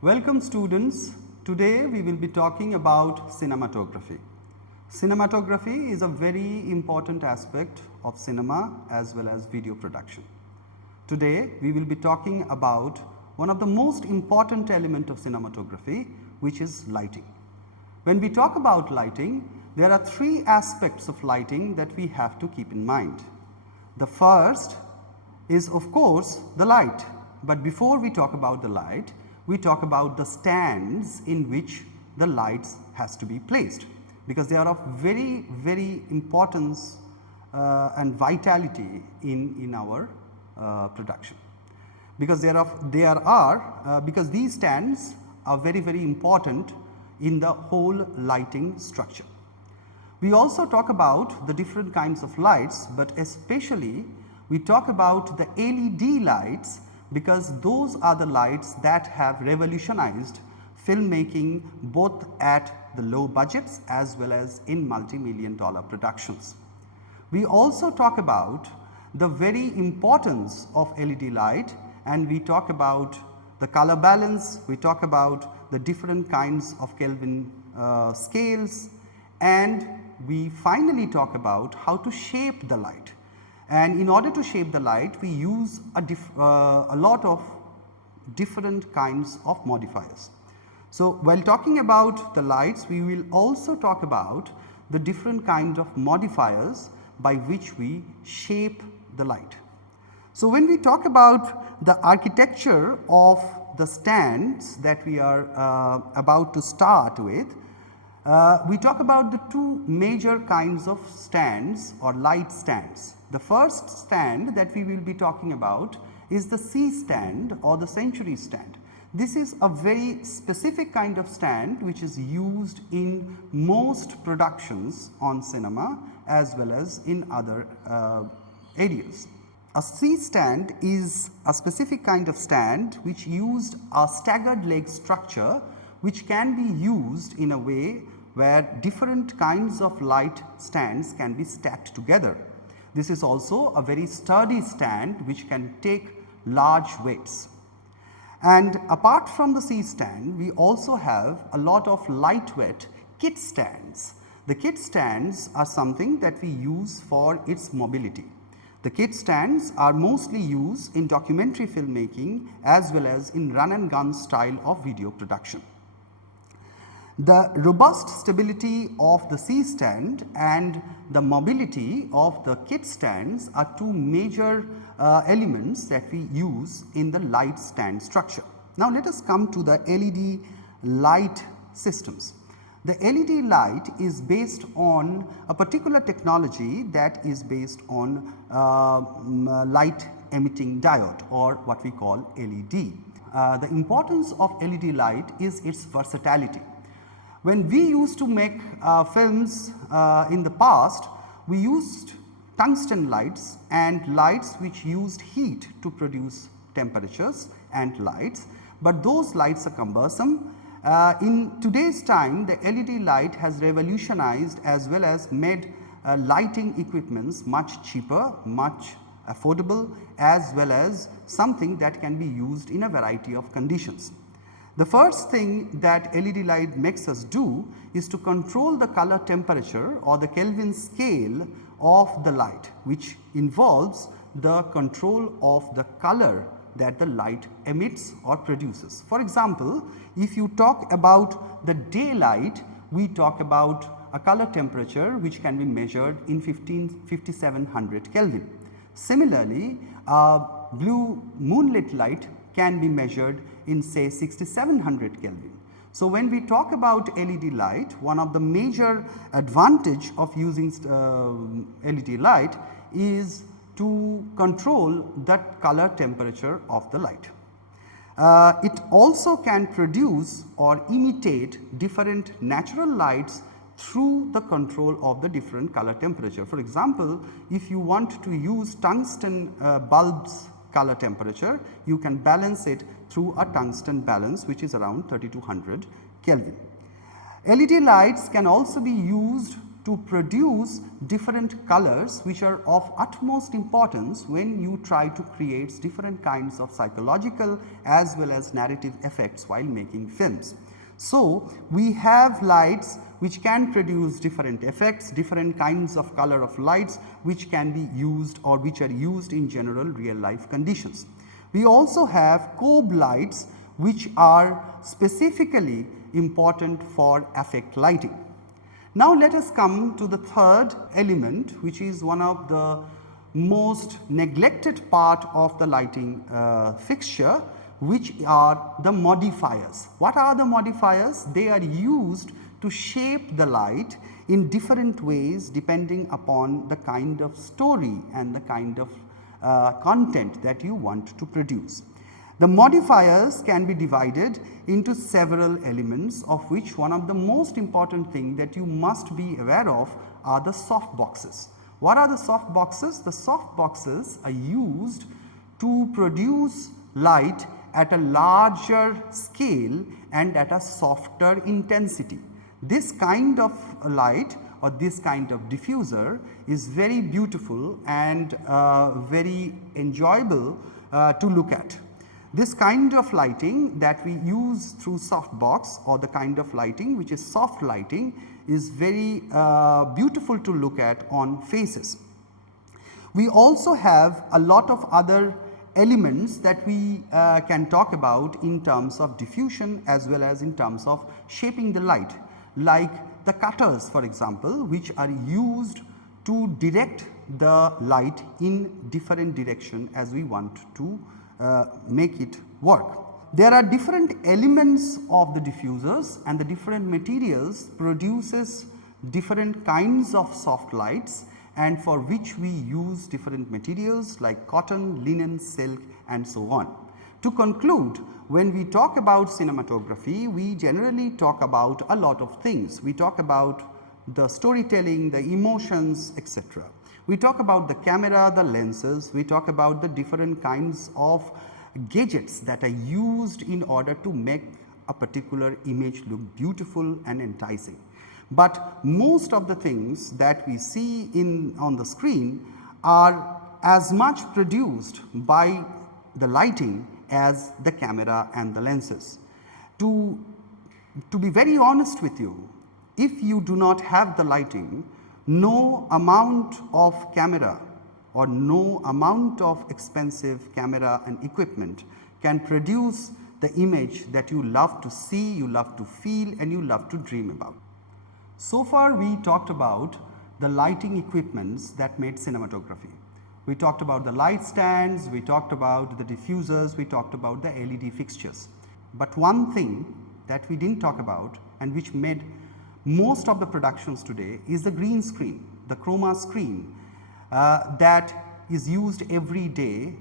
Welcome students. Today we will be talking about cinematography. Cinematography is a very important aspect of cinema as well as video production. Today we will be talking about one of the most important element of cinematography, which is lighting. When we talk about lighting, there are three aspects of lighting that we have to keep in mind. The first is of course the light, but before we talk about the light, we talk about the stands in which the lights has to be placed, because they are of very importance and vitality in our production, because because these stands are very important in the whole lighting structure. We also talk about the different kinds of lights, but especially we talk about the LED lights, because those are the lights that have revolutionized filmmaking both at the low budgets as well as in multi-million-dollar productions. We also talk about the very importance of LED light, and we talk about the color balance, we talk about the different kinds of Kelvin scales, and we finally talk about how to shape the light. And in order to shape the light, we use a lot of different kinds of modifiers. So, while talking about the lights, we will also talk about the different kinds of modifiers by which we shape the light. So, when we talk about the architecture of the stands that we are about to start with, we talk about the two major kinds of stands or light stands. The first stand that we will be talking about is the C stand or the century stand. This is a very specific kind of stand which is used in most productions on cinema as well as in other areas. A C stand is a specific kind of stand which used a staggered leg structure, which can be used in a way where different kinds of light stands can be stacked together. This is also a very sturdy stand which can take large weights. And apart from the C stand, we also have a lot of lightweight kit stands. The kit stands are something that we use for its mobility. The kit stands are mostly used in documentary filmmaking as well as in run and gun style of video production. The robust stability of the C stand and the mobility of the kit stands are two major elements that we use in the light stand structure. Now, let us come to the LED light systems. The LED light is based on a particular technology that is based on light emitting diode, or what we call LED. The importance of LED light is its versatility. When we used to make films in the past, we used tungsten lights and lights which used heat to produce temperatures and lights, but those lights are cumbersome. In today's time, the LED light has revolutionized as well as made lighting equipments much cheaper, much affordable, as well as something that can be used in a variety of conditions. The first thing that LED light makes us do is to control the color temperature or the Kelvin scale of the light, which involves the control of the color that the light emits or produces. For example, if you talk about the daylight, we talk about a color temperature which can be measured in 5700 Kelvin. Similarly, blue moonlit light can be measured in say 6700 Kelvin. So, when we talk about LED light, one of the major advantage of using LED light is to control that color temperature of the light. It also can produce or imitate different natural lights through the control of the different color temperature. For example, if you want to use tungsten bulbs color temperature, you can balance it through a tungsten balance which is around 3200 Kelvin. LED lights can also be used to produce different colors which are of utmost importance when you try to create different kinds of psychological as well as narrative effects while making films. So, we have lights which can produce different effects, different kinds of color of lights which can be used or which are used in general real life conditions. We also have cobe lights which are specifically important for affect lighting. Now, let us come to the third element, which is one of the most neglected part of the lighting fixture, which are the modifiers. What are the modifiers? They are used to shape the light in different ways depending upon the kind of story and the kind of content that you want to produce. The modifiers can be divided into several elements, of which one of the most important thing that you must be aware of are the soft boxes. What are the soft boxes? The soft boxes are used to produce light at a larger scale and at a softer intensity. This kind of light or this kind of diffuser is very beautiful and very enjoyable to look at. This kind of lighting that we use through softbox or the kind of lighting which is soft lighting is very beautiful to look at on faces. We also have a lot of other elements that we can talk about in terms of diffusion as well as in terms of shaping the light, like the cutters for example, which are used to direct the light in different direction as we want to make it work. There are different elements of the diffusers and the different materials produces different kinds of soft lights, and for which we use different materials like cotton, linen, silk and so on. To conclude, when we talk about cinematography, we generally talk about a lot of things. We talk about the storytelling, the emotions, etc. We talk about the camera, the lenses, we talk about the different kinds of gadgets that are used in order to make a particular image look beautiful and enticing. But most of the things that we see on the screen are as much produced by the lighting as the camera and the lenses. To be very honest with you, if you do not have the lighting, no amount of camera or no amount of expensive camera and equipment can produce the image that you love to see, you love to feel and you love to dream about. So far we talked about the lighting equipments that made cinematography. We talked about the light stands, we talked about the diffusers, we talked about the LED fixtures. But one thing that we didn't talk about and which made most of the productions today is the green screen, the chroma screen that is used every day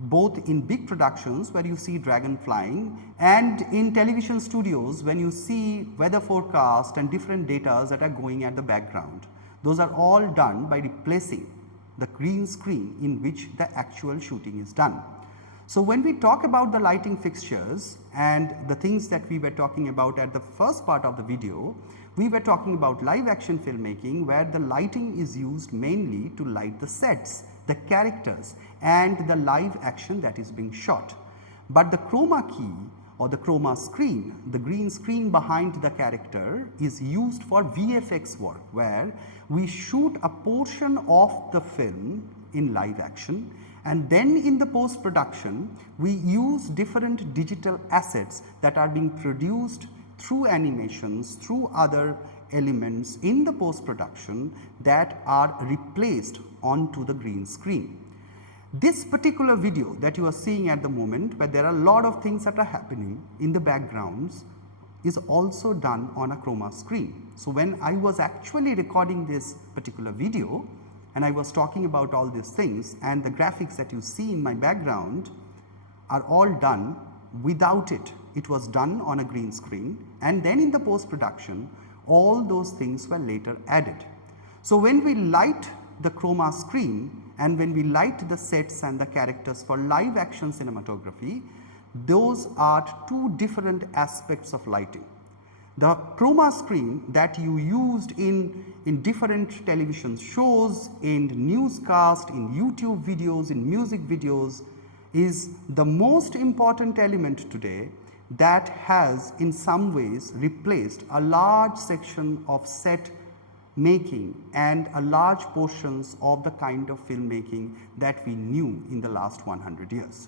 both in big productions where you see dragon flying and in television studios when you see weather forecast and different data that are going at the background. Those are all done by replacing the green screen in which the actual shooting is done. So when we talk about the lighting fixtures and the things that we were talking about at the first part of the video, we were talking about live action filmmaking where the lighting is used mainly to light the sets, the characters and the live action that is being shot. But the chroma key or the chroma screen, the green screen behind the character is used for VFX work where we shoot a portion of the film in live action and then in the post production we use different digital assets that are being produced through animations, through other elements in the post production that are replaced onto the green screen. This particular video that you are seeing at the moment where there are a lot of things that are happening in the backgrounds is also done on a chroma screen. So when I was actually recording this particular video and I was talking about all these things and the graphics that you see in my background are all done without it. It was done on a green screen and then in the post production all those things were later added. So when we light the chroma screen and when we light the sets and the characters for live action cinematography, those are two different aspects of lighting. The chroma screen that you used in different television shows, in newscast, in YouTube videos, in music videos is the most important element today that has in some ways replaced a large section of set making and a large portions of the kind of filmmaking that we knew in the last 100 years.